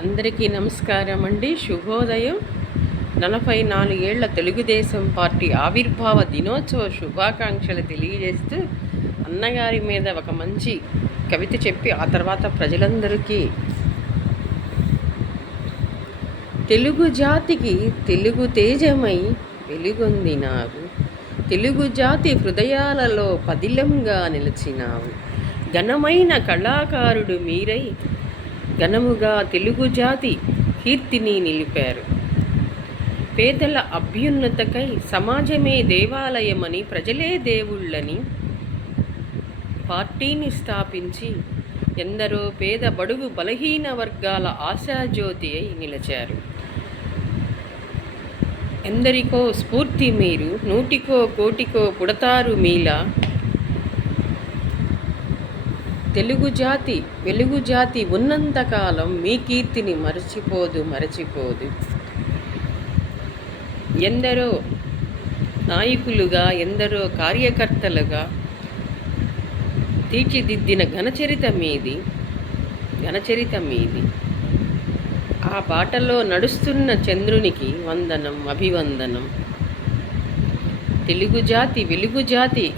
అందరికీ నమస్కారం అండి. శుభోదయం. 44 ఏళ్ల తెలుగుదేశం పార్టీ ఆవిర్భావ దినోత్సవ శుభాకాంక్షలు తెలియజేస్తూ అన్నగారి మీద ఒక మంచి కవిత చెప్పి ఆ తర్వాత ప్రజలందరికీ తెలుగు జాతికి తెలుగు తేజమై వెలుగొందినావు, తెలుగు జాతి హృదయాలలో పదిలంగా నిలిచినావు, ఘనమైన కళాకారుడు మీరై ఘనముగా తెలుగు జాతి కీర్తిని నిలిపారు. పేదల అభ్యున్నతకై సమాజమే దేవాలయమని, ప్రజలే దేవుళ్ళని పార్టీని స్థాపించి ఎందరో పేద బడుగు బలహీన వర్గాల ఆశాజ్యోతి అయి నిలిచారు. ఎందరికో స్ఫూర్తి మీరు, నూటికో కోటికో పుడతారు మీలా. వెలుగు జాతి ఉన్నంతకాలం మీ కీర్తిని మరచిపోదు. ఎందరో నాయకులుగా, ఎందరో కార్యకర్తలుగా తీర్చిదిద్దిన ఘనచరిత మీది. ఆ బాటలో నడుస్తున్న చంద్రునికి వందనం, అభివందనం. తెలుగు జాతి, వెలుగు జాతి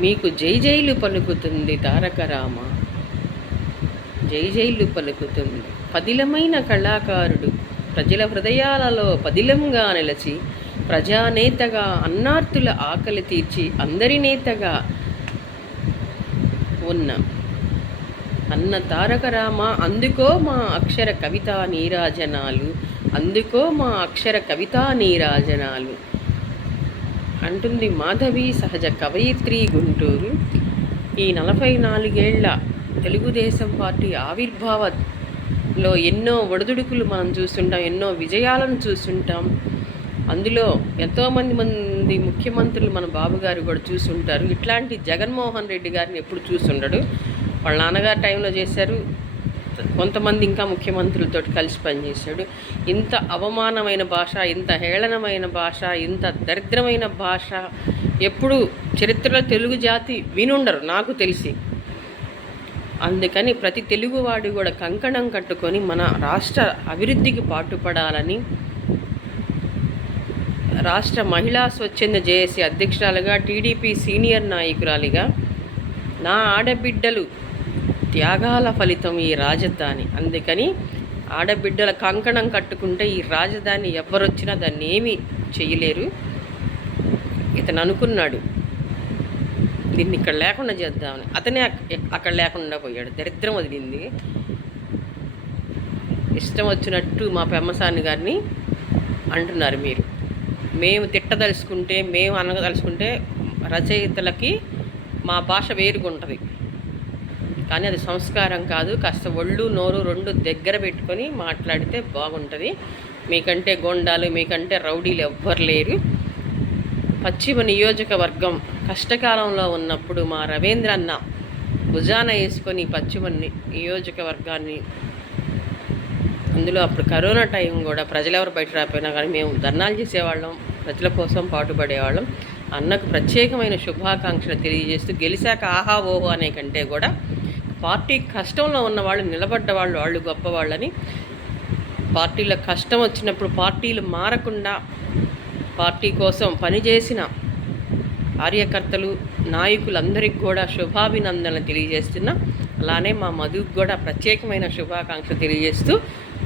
మీకు జై జైలు పలుకుతుంది. తారక రామ జై జైలు పలుకుతుంది. పదిలమైన కళాకారుడు, ప్రజల హృదయాలలో పదిలంగా నిలిచి ప్రజానేతగా అన్నార్తుల ఆకలి తీర్చి అందరి నేతగా ఉన్న అన్న తారక రామ, అందుకో మా అక్షర కవితా నీరాజనాలు అంటుంది మాధవి సహజ కవయిత్రి గుంటూరు. ఈ 44 ఏళ్ల తెలుగుదేశం పార్టీ ఆవిర్భావంలో ఎన్నో ఒడిదుడుకులు మనం చూస్తుంటాం, ఎన్నో విజయాలను చూస్తుంటాం. అందులో ఎంతోమంది ముఖ్యమంత్రులు మన బాబు గారు కూడా చూస్తుంటారు. ఇట్లాంటి జగన్మోహన్ రెడ్డి గారిని ఎప్పుడు చూస్తుండడు. వాళ్ళ నాన్నగారు టైంలో చేశారు, కొంతమంది ఇంకా ముఖ్యమంత్రులతో కలిసి పనిచేశాడు. ఇంత అవమానమైన భాష, ఇంత హేళనమైన భాష, ఇంత దరిద్రమైన భాష ఎప్పుడు చరిత్రలో తెలుగు జాతి వినుండరు నాకు తెలిసి. అందుకని ప్రతి తెలుగువాడు కూడా కంకణం కట్టుకొని మన రాష్ట్ర అభివృద్ధికి పాటుపడాలని, రాష్ట్ర మహిళా స్వచ్ఛంద జేఏసీ అధ్యక్షురాలుగా, టీడీపీ సీనియర్ నాయకురాలిగా నా ఆడబిడ్డలు త్యాగాల ఫలితం ఈ రాజధాని. అందుకని ఆడబిడ్డల కంకణం కట్టుకుంటే ఈ రాజధాని ఎవరొచ్చినా దాన్ని ఏమీ చేయలేరు. ఇతను అనుకున్నాడు దీన్ని ఇక్కడ లేకుండా చేద్దామని, అతనే అక్కడ లేకుండా పోయాడు. దరిద్రం వదిలింది. ఇష్టం వచ్చినట్టు మా పెమ్మసాని గారిని అంటున్నారు మీరు. మేము తిట్టదలుచుకుంటే, మేము అనగదలుచుకుంటే రచయితలకి మా భాష వేరుగుంటుంది, కానీ అది సంస్కారం కాదు. కాస్త ఒళ్ళు నోరు రెండు దగ్గర పెట్టుకొని మాట్లాడితే బాగుంటుంది. మీకంటే గోండాలు, మీకంటే రౌడీలు ఎవ్వరు లేరు. పశ్చిమ నియోజకవర్గం కష్టకాలంలో ఉన్నప్పుడు మా రవీంద్ర అన్న భుజాన వేసుకొని పశ్చిమ నియోజకవర్గాన్ని, అందులో అప్పుడు కరోనా టైం కూడా ప్రజలెవరు బయట రాకపోయినా కానీ మేము ధర్నాలు చేసేవాళ్ళం, ప్రజల కోసం పాటుపడేవాళ్ళం. అన్నకు ప్రత్యేకమైన శుభాకాంక్షలు తెలియజేస్తూ, గెలిచాక ఆహా ఓహో అనే కంటే కూడా పార్టీ కష్టంలో ఉన్నవాళ్ళు, నిలబడ్డవాళ్ళు, వాళ్ళు గొప్పవాళ్ళని, పార్టీలో కష్టం వచ్చినప్పుడు పార్టీలు మారకుండా పార్టీ కోసం పనిచేసిన కార్యకర్తలు, నాయకులందరికీ కూడా శుభాభినందనలు తెలియజేస్తున్నా. అలానే మా మధుకు కూడా ప్రత్యేకమైన శుభాకాంక్షలు తెలియజేస్తూ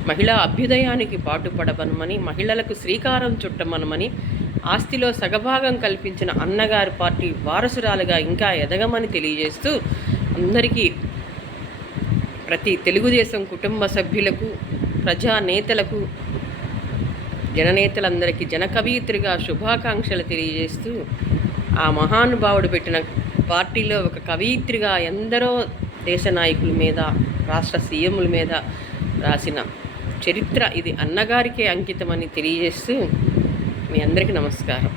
మహిళా అభ్యుదయానికి పాటుపడమనమని, మహిళలకు శ్రీకారం చుట్టమనమని, ఆస్తిలో సగభాగం కల్పించిన అన్నగారి పార్టీ వారసురాలుగా ఇంకా ఎదగమని తెలియజేస్తూ అందరికీ, ప్రతి తెలుగుదేశం కుటుంబ సభ్యులకు, ప్రజానేతలకు, జననేతలందరికీ జనకవయిత్రిగా శుభాకాంక్షలు తెలియజేస్తూ, ఆ మహానుభావుడు పెట్టిన పార్టీలో ఒక కవయిత్రిగా ఎందరో దేశ నాయకుల మీద, రాష్ట్ర సీఎంల మీద రాసిన చరిత్ర ఇది అన్నగారికే అంకితమని తెలియజేస్తూ మీ అందరికీ నమస్కారం.